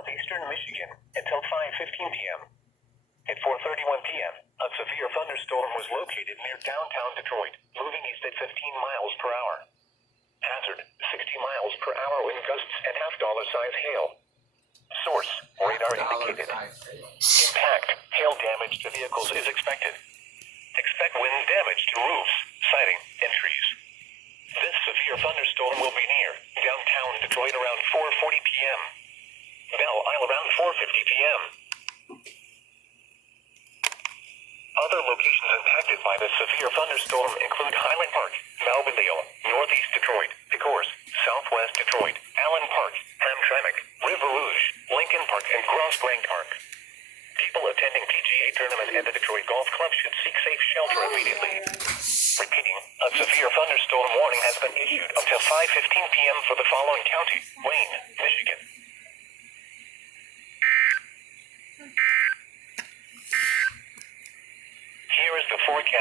southeastern Michigan until 5:15 p.m. At 4:31 p.m., a severe thunderstorm was located near downtown Detroit, moving east at 15 miles per hour. Hazard, 60 miles per hour wind gusts and half-dollar-size hail. Source, radar indicated. Impact, hail damage to vehicles is expected. Expect wind damage to roofs, siding, and trees. This severe thunderstorm will be near downtown Detroit around 4:40 p.m. Belle Isle around 4:50 p.m. Other locations impacted by this severe thunderstorm include Highland Park, Melvindale, Northeast Detroit, Decorse, Southwest Detroit, Allen Park, Hamtramck, River Rouge, Lincoln Park, and Grosse Grande Park. People attending PGA tournament at the Detroit Golf Club should seek safe shelter immediately. Repeating, a severe thunderstorm warning has been issued until 5:15 p.m. for the following county: Wayne, Michigan. Here is the forecast.